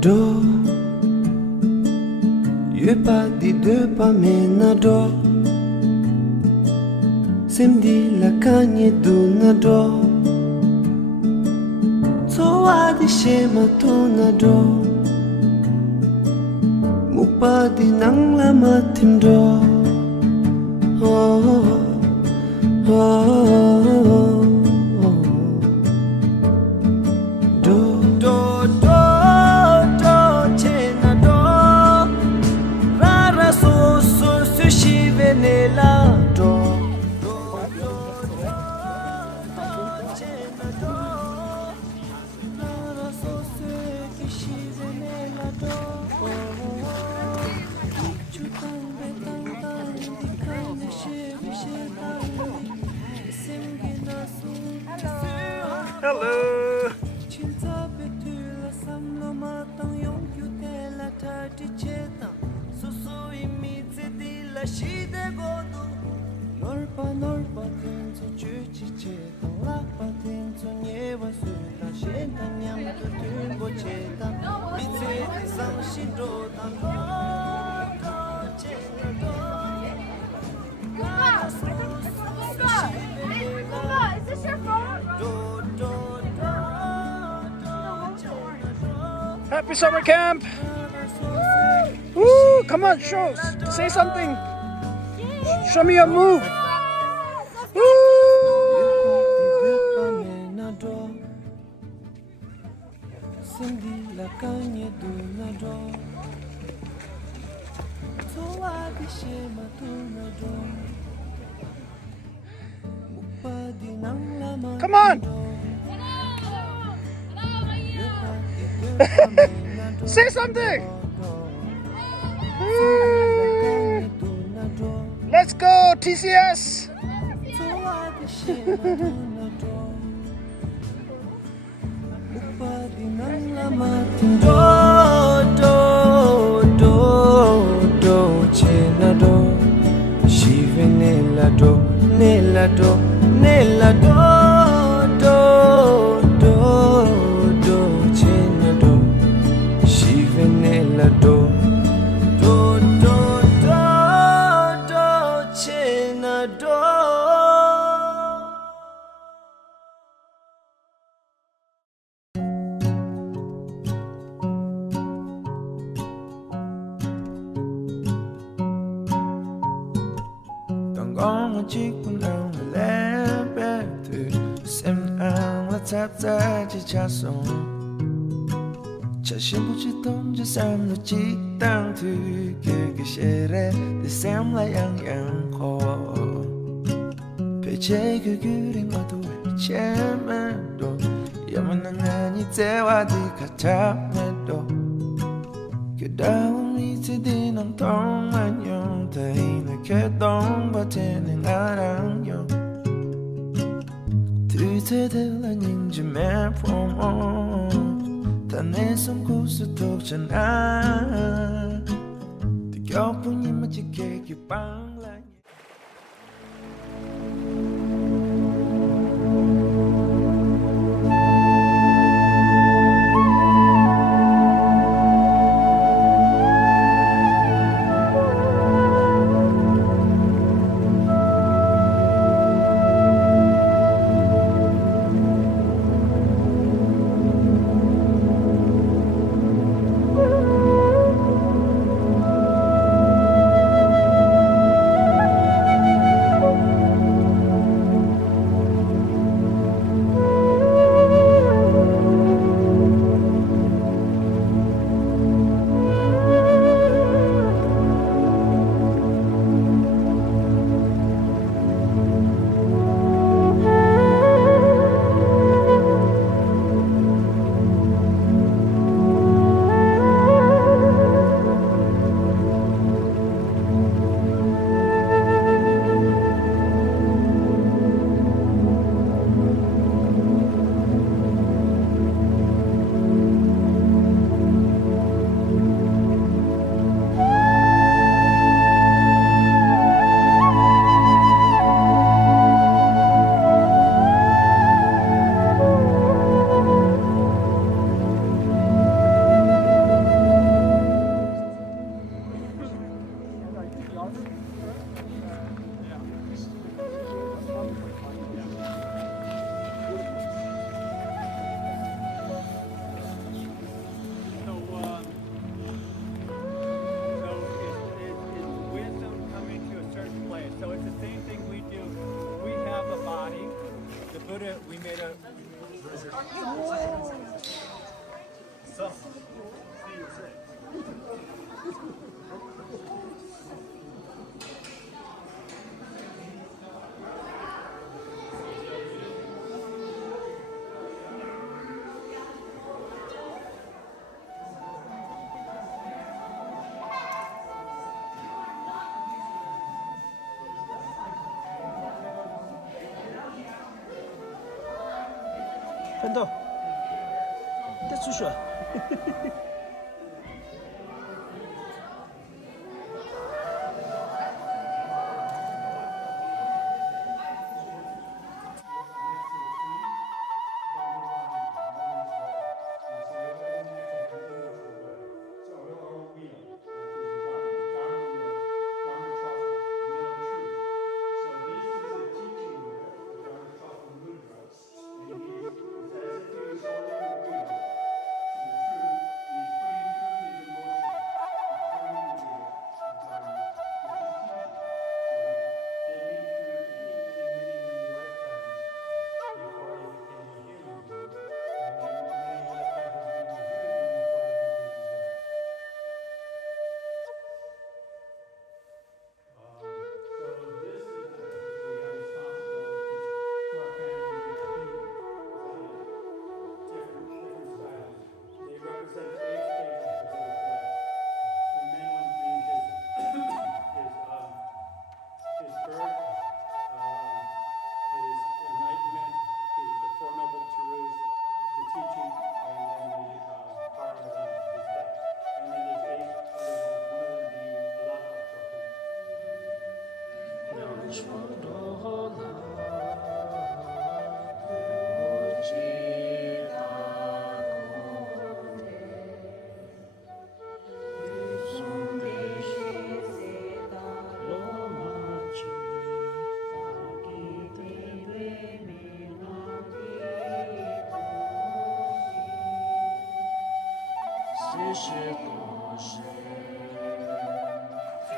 Do Yue pas di deux pas menado Semdi la cagne dunado So adi shema tunado Mukpa di nang lama timdo Oh oh oh Do do do do chena do Rara so so sushi venela do Hello. Is this your phone? Happy summer camp. Woo! Come on, say something. Show me your move. Woo! Come on. Say something. Let's go, TCS. Nella do cena do Shive nella do cena do Don't go chick when I'm Tap在这家中，这是不知道这三路激荡去，个些人的三来样样好，被这个决定我都会前面多，要么能让你在我的卡塔面多，可到我们这地能通满用，但因为可懂不天能阿让用。Từ từ là nhìn cho mẹ phong ta nên sống cố sự thuộc chân ai thì có bao nhiêu mà chỉ kể kiểu băng lại We made a so.看到，这出水。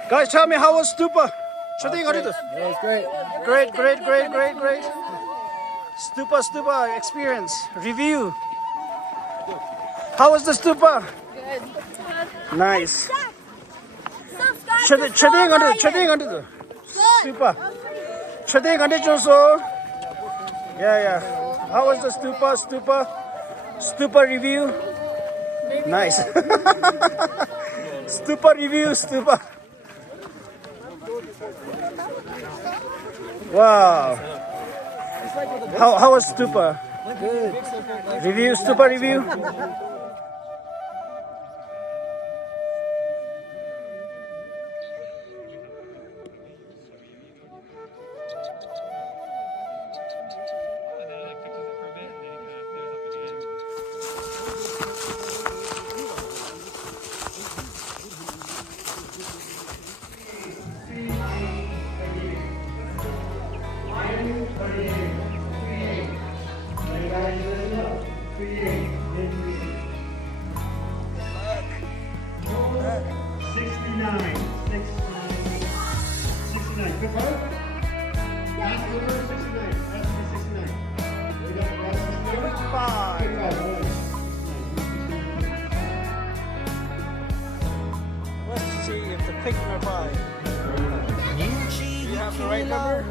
Guys, tell me how was Stupa? It was great. Great. Stupa experience review. How was the Stupa? Good. Nice. Subscribe to Chading under the Stupa. Chading under also. Yeah. How was the Stupa review? Nice. Stupa review. Wow. How was Stupa? Good. Review, Stupa review. Let's see if the picking are by. You have the right number?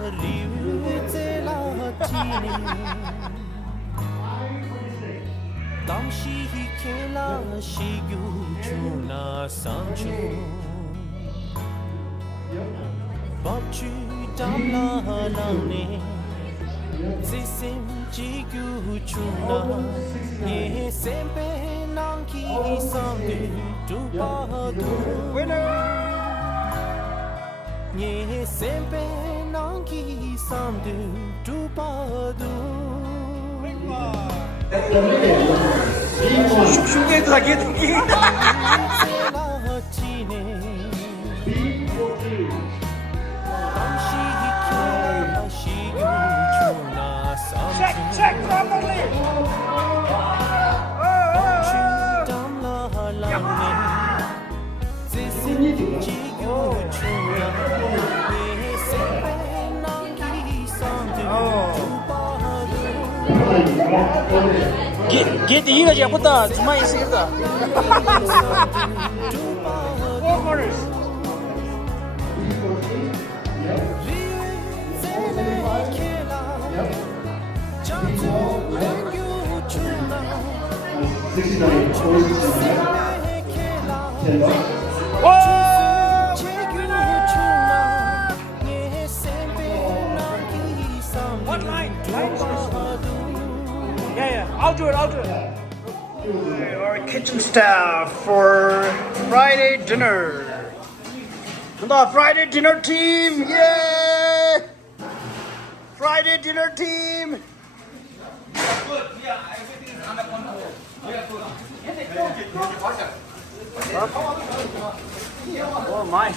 슈게도 하게 Check properly. Get the eager put the my is here. Four corners. What line? Yeah, I'll do it. Our kitchen staff for Friday dinner. The Friday dinner team, yeah! Friday dinner team. Good. Yeah, everything is under control. Yeah, good. Oh my.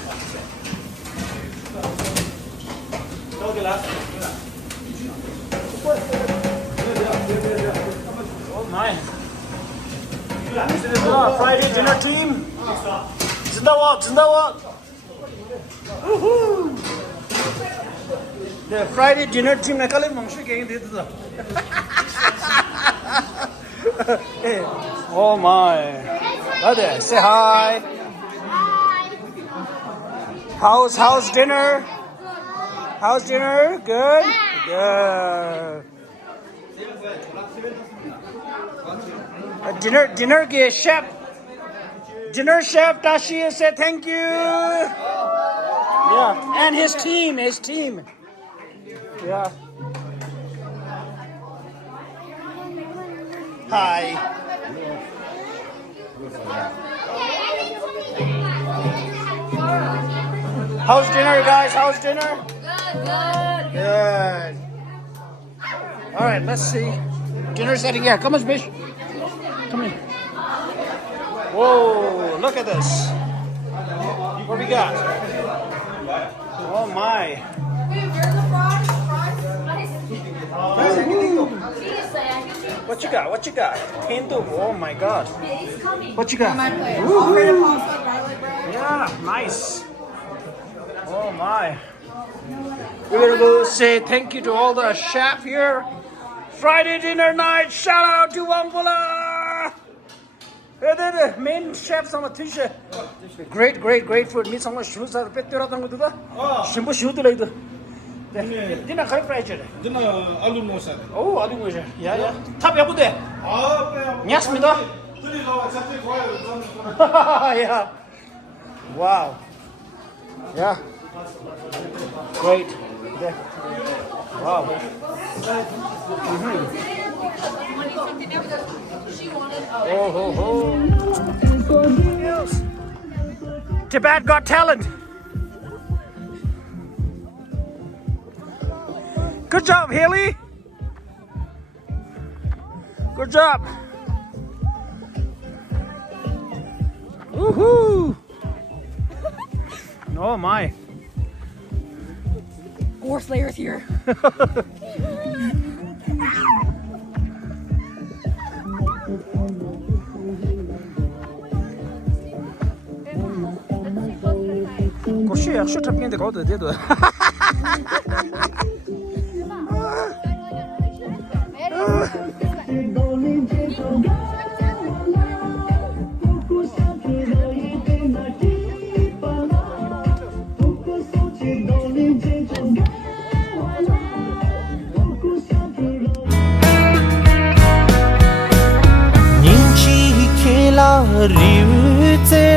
Oh my. This is the Friday dinner team. 진다와. Woohoo! The Friday dinner team này các lên mong sự kiện thế thôi. Oh my. Brother, say hi. How's dinner? How's dinner? Good? Good. Dinner ke chef. Dinner chef Tashi said thank you. Yeah, and his team. Yeah. Hi. How's dinner, guys? How's dinner? Good. All right, let's see. Dinner setting here. Come on, Bish. Come in. Whoa, look at this. What we got? Oh my. What you got? Pinto. Oh my God. What you got? Yeah, nice. Oh my. We're gonna go say thank you to all the chef here. Friday dinner night. Shout out to Wangpula. The main chefs on the t-shirt. Great food. Meet someone shoes at the pet. Shimbo shoot later. Dinner curry fried. Dinner aloo mosa. Oh, aloo mosa. Yeah. Top yabude. Yes, me da. Yeah. Wow. Yeah. Great. Yeah. Wow. Oh. Tibet Got Talent. Good job, Haley. Good job. Woohoo! Oh my. Fourth layer's here. Koşu yakşı tapıyende kaldı dedi.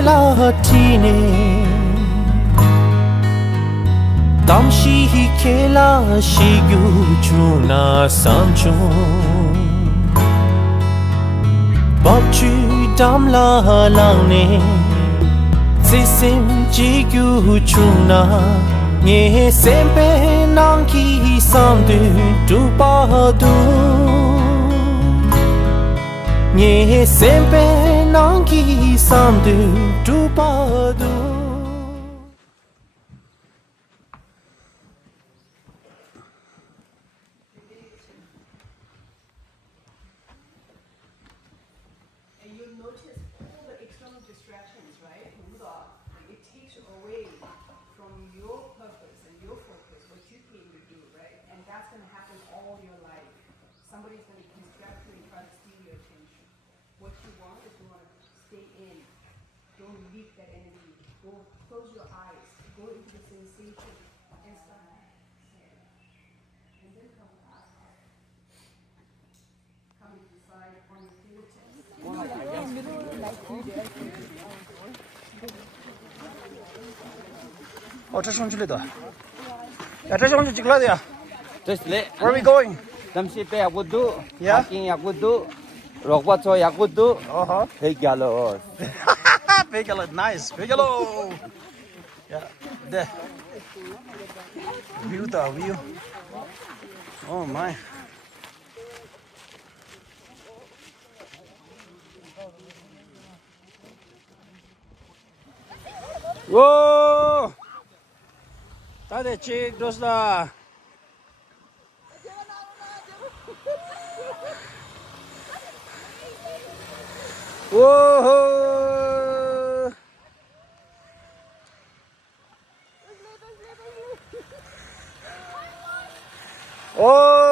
Riutelatine Tamshi kela shigu chuna sancho Bapchu damla laune Sisim jigu chuna Nye sempe nanki samdu dupadu Nye sempe nanki samdu dupadu And you'll notice all the external distractions, right? It takes away from your purpose and your focus, what you came to do, right? And that's going to happen all your life. Somebody's going to close your eyes, go into the sensation and start. And then come back. Come inside on your fingertips. 저 손질이다. 야, 저 손질 찍어야 돼. Just let. Where are we going? Tamsi pe aku tu. Yeah. Haking aku tu. Rokwat so aku tu. Uh-huh. Hey galos. Big yellow, nice. Big yellow. Yeah, there. View the view. Oh my. Whoa! Tade chick dosta. Whoa! Oh!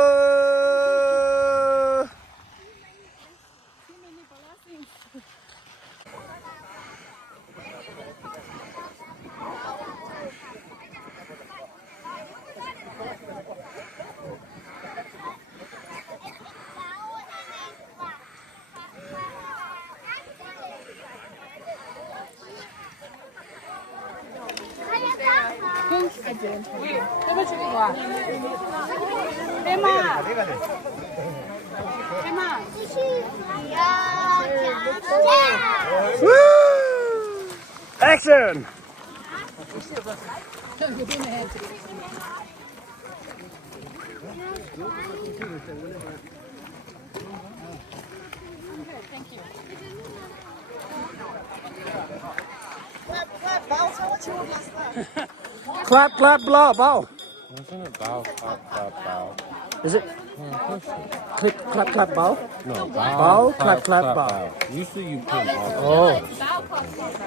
Woo! Action! Clap, clap, blow, bow. Wasn't it bow, clap, clap, bow? Is it? Click, clap, clap, bow. No, Bow, clap, clap, bow. Usually you put bow.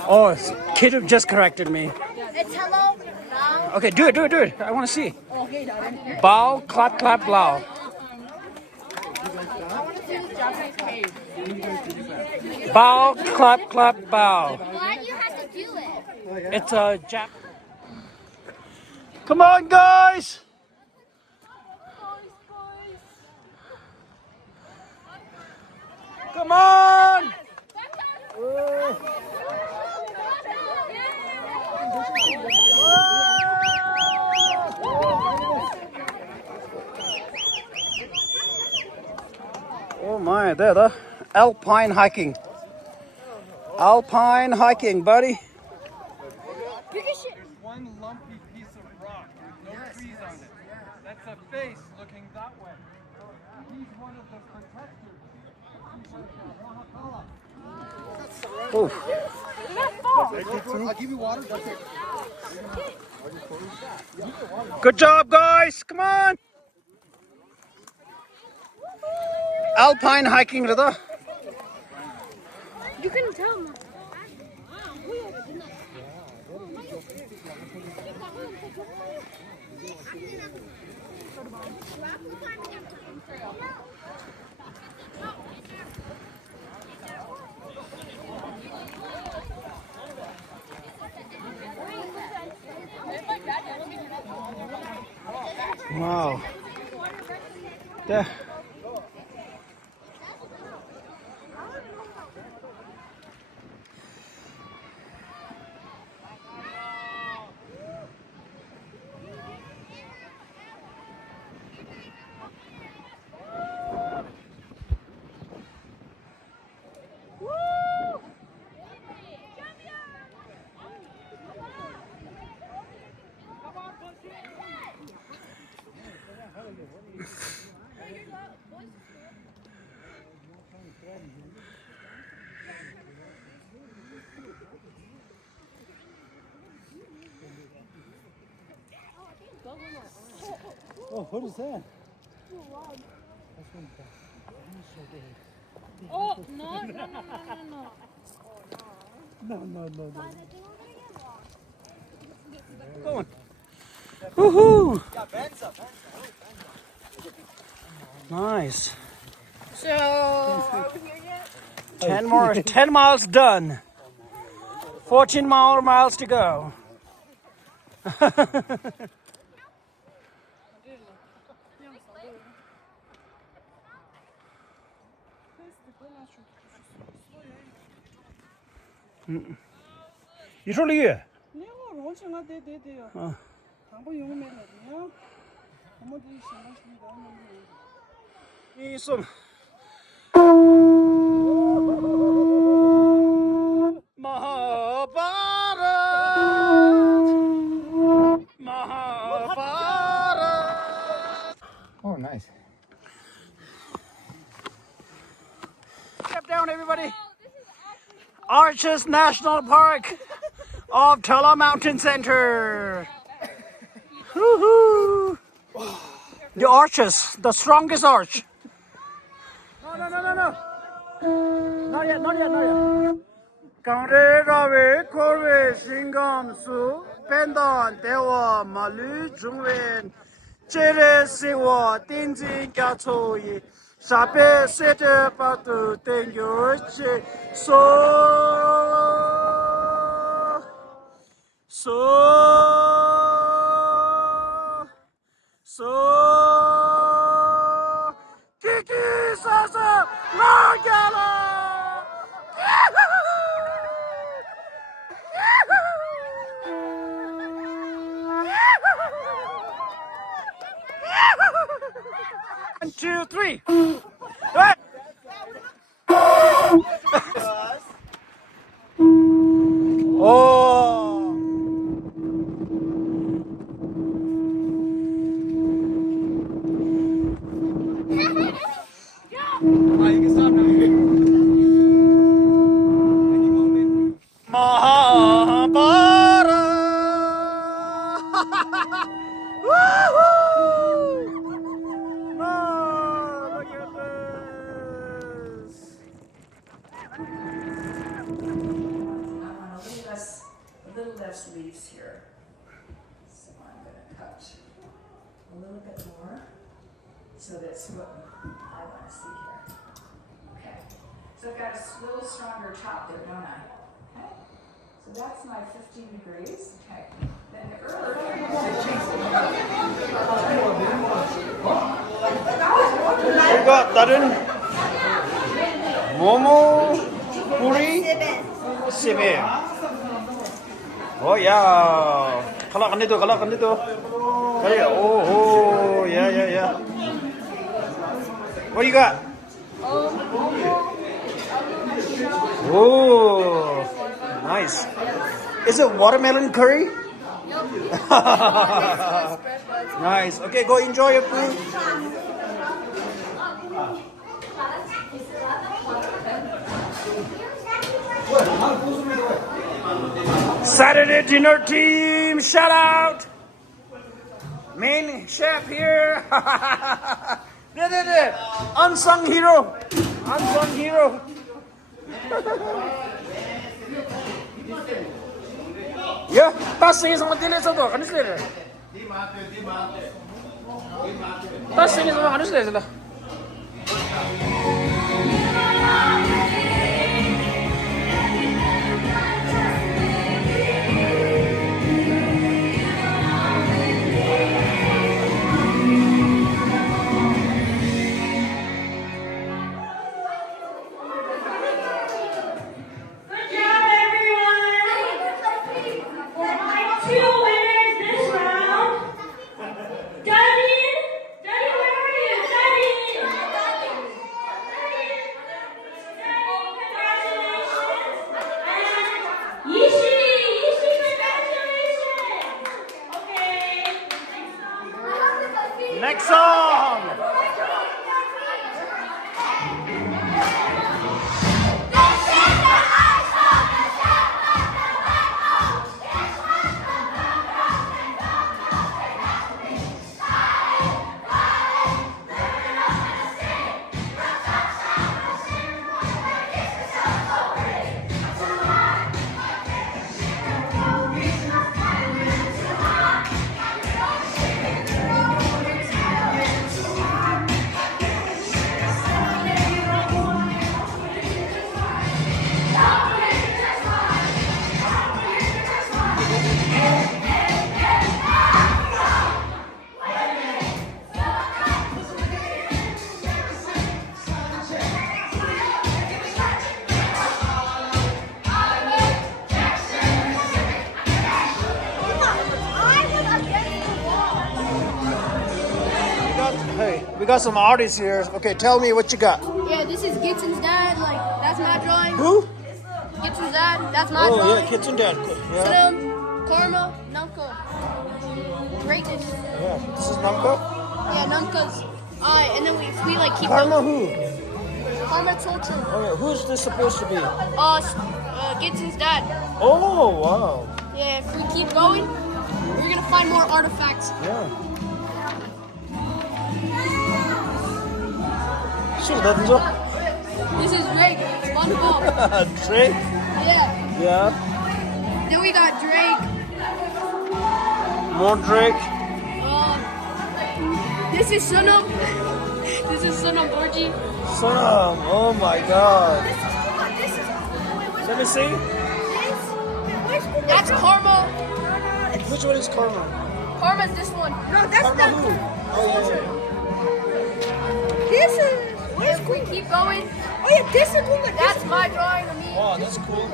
Oh, kid just corrected me. It's hello. Okay, do it, do it, do it. I want to see. Bow, clap, clap, blow. Bow, clap, clap, bow. Why do you have to do it? It's a Jap. Come on, guys. Come on. Oh my, there, the alpine hiking. Alpine hiking, buddy. One lumpy piece of rock with no trees on it. That's a face looking that way. He's one of the protectors. I'll give you water. Good job, guys. Come on. Alpine hiking, Rida. You can tell. Wow. There. Oh, what is that? Oh, no, no, no, no, no, no. Going. Woohoo! Nice. So, 10 miles done. 14 more miles to go. You truly you? Some Mahabharat. Oh, nice. Step down, everybody. Arches National Park of Drala Mountain Center. Woohoo! The arches, the strongest arch. No. Not yet. 강대가왜 korwe 신감수 벤던 대와 말루 중웬 제레시와 딘진 갸초이 샤베 세데 바투 땡교치 소 키키사사 나갸라 One, two, three. Hey! Oh. Mahabharat. Woohoo! Oh, look at this. A little less leaves here. So I'm going to cut a little bit more. So that's what I want to see here. Okay. So I've got a little stronger top there, don't I? Okay. So that's my 15 degrees. Okay. Then the earlier. 우리가 다른 모모 뿌리 세베. 오야 갈라간데도. 그래 오호 야야야. What do you got? Oh, nice. Is it watermelon curry? Nice. Okay, go enjoy your food. Saturday dinner team, shout out. Main chef here. Unsung hero. Ya, tasnya sama Tile satu, kan istilahnya. Tasnya sama kan istilahnya. Next song. Hey, we got some artists here. Okay, tell me what you got. Yeah, this is Gibson's dad. Like, that's my drawing. Who? Gibson's dad. That's my Oh drawing. yeah, Kitchen Dad. Cool. Yeah. Slim, Karma, Numka. Greatness. Yeah. This is Namco. Yeah, Numka's. And then we like keep Karma going. who? Karma Torture. Oh yeah. Who's this supposed to be? Gibson's dad. Oh wow. Yeah, if we keep going, we're gonna find more artifacts. Yeah. 실내든죠? This is Drake, SpongeBob. Drake? Yeah. Yeah. Then we got Drake. More Drake. This is Sunum. This is Sunum Borgi. Sonam. Oh my god. Let me see. That's Karma. Which one is Karma? Karma's this one. No, that's Karma who? Oh yeah. This is. If we keep going. Oh yeah, this is one. That's my drawing of me. Wow, that's cool.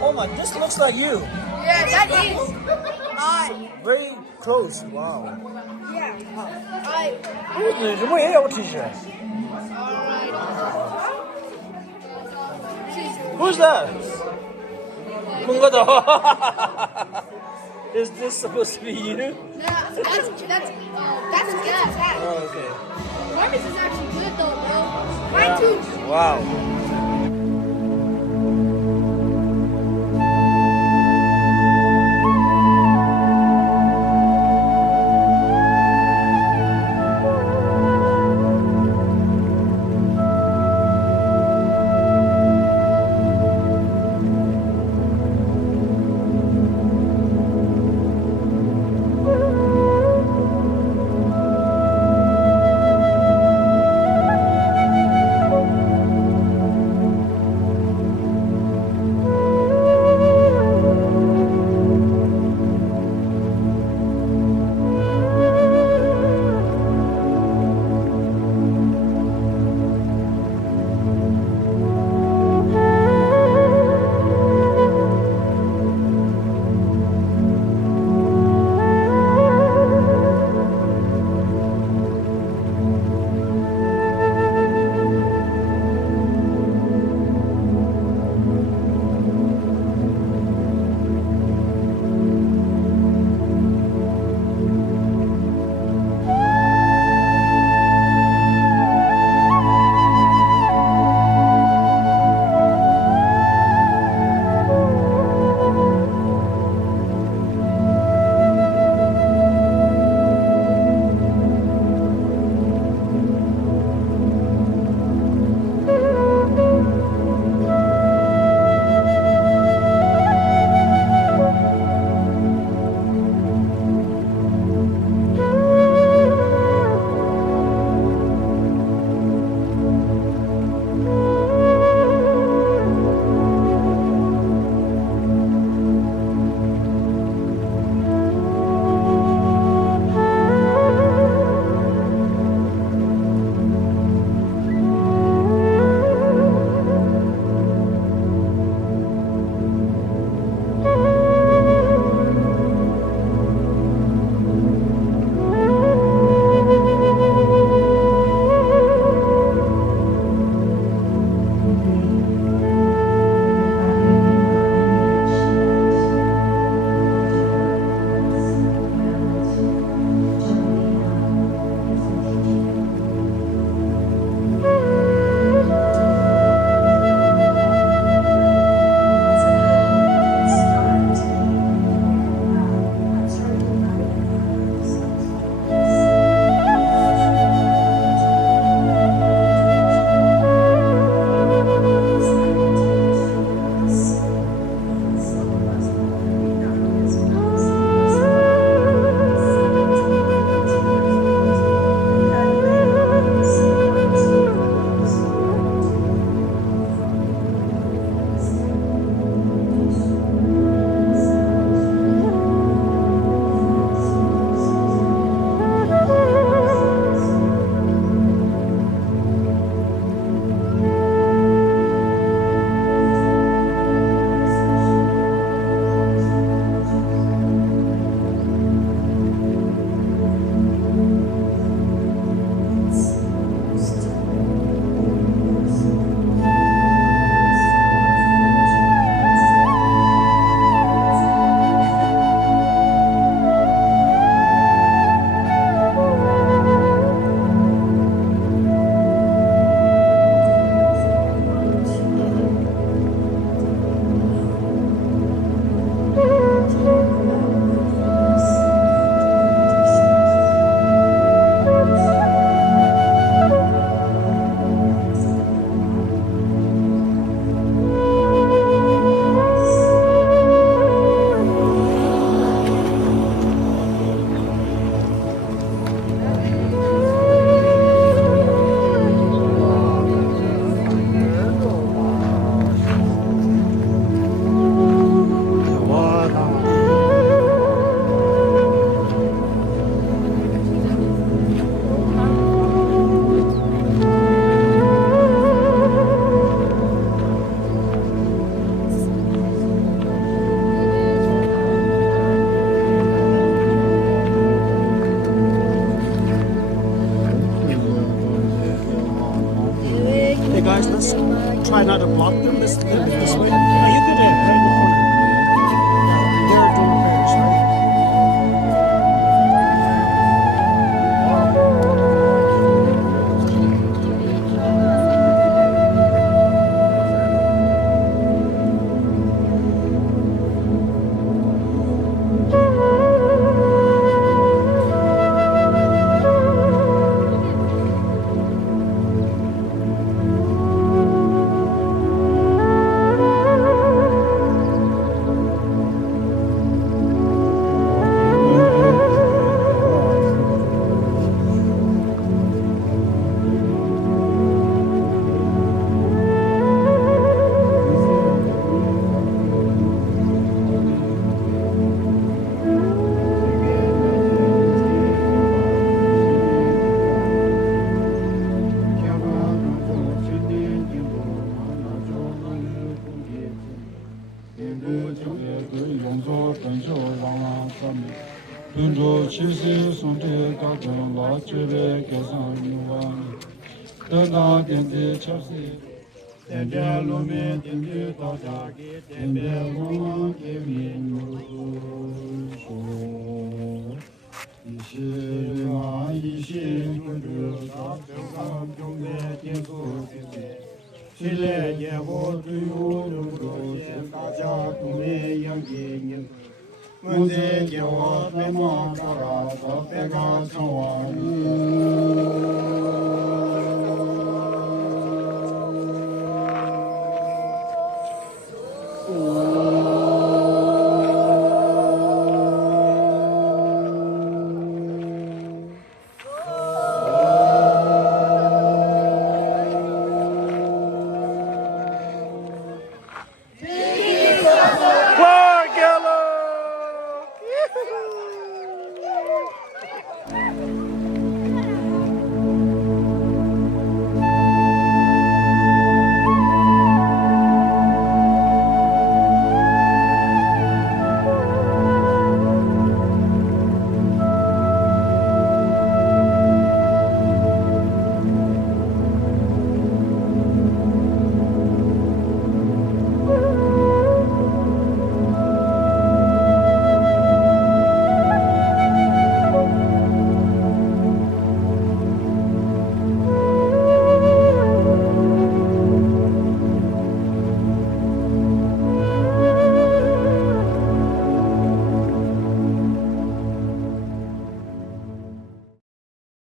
Oh my, this looks like you. Yeah, that is. Very close. Wow. Yeah. What is your t-shirt? Who's that? 뭔가 더. Is this supposed to be you? That's Gibson's hat. Oh, okay. Marcus is actually good though, bro. Mine too. Wow. guys, let's try not to block them. Let's move it this way. Are you good at right in the corner? They're doing prayers, right?